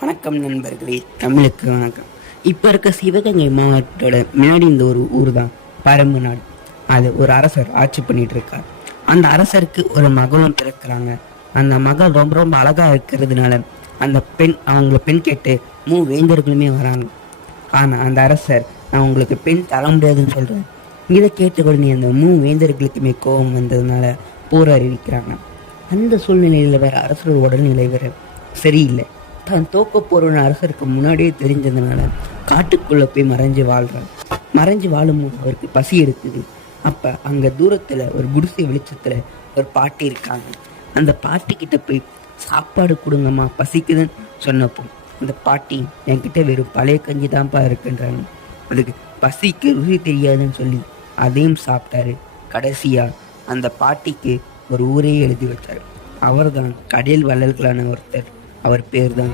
வணக்கம் நண்பர்களே, தமிழுக்கு வணக்கம். இப்போ இருக்க சிவகங்கை மாவட்டத்தோட முன்னாடி இந்த ஒரு ஊர் தான் பரம்பு நாடு. அது ஒரு அரசர் ஆட்சி பண்ணிட்டு இருக்கார். அந்த அரசருக்கு ஒரு மகளும் பிறக்கிறாங்க. அந்த மகள் ரொம்ப ரொம்ப அழகா இருக்கிறதுனால அந்த பெண் அவங்கள பெண் கேட்டு வேந்தர்களுமே வராங்க. ஆனால் அந்த அரசர் நான் உங்களுக்கு பெண் தர முடியாதுன்னு சொல்கிறார். இதை கேட்ட உடனே அந்த வேந்தர்களுக்குமே கோபம் வந்ததுனால போர் அறிவிக்கிறாங்க. அந்த சூழ்நிலையில் வேற அரசர் உடல்நிலை வேற சரியில்லை. தான் தோக்க போறவன அரசருக்கு முன்னாடியே தெரிஞ்சதுனால காட்டுக்குள்ள போய் மறைஞ்சு வாழும்போது அவருக்கு பசி எடுக்குது. அப்ப அங்க தூரத்துல ஒரு குடிசை வெளிச்சத்துல ஒரு பாட்டி இருக்காங்க. அந்த பாட்டி கிட்ட போய் சாப்பாடு கொடுங்கம்மா, பசிக்குதுன்னு சொன்னப்போ அந்த பாட்டி என்கிட்ட வெறும் பழைய கஞ்சி தான்ப்பா இருக்குன்றாங்க. அதுக்கு பசிக்கு ருசி தெரியாதுன்னு சொல்லி அதையும் சாப்பிட்டாரு. கடைசியா அந்த பாட்டிக்கு ஒரு ஊரையே எழுதி வச்சாரு. அவர் தான் கடல் வள்ளல்களான ஒருத்தர். அவர் பேர் தான்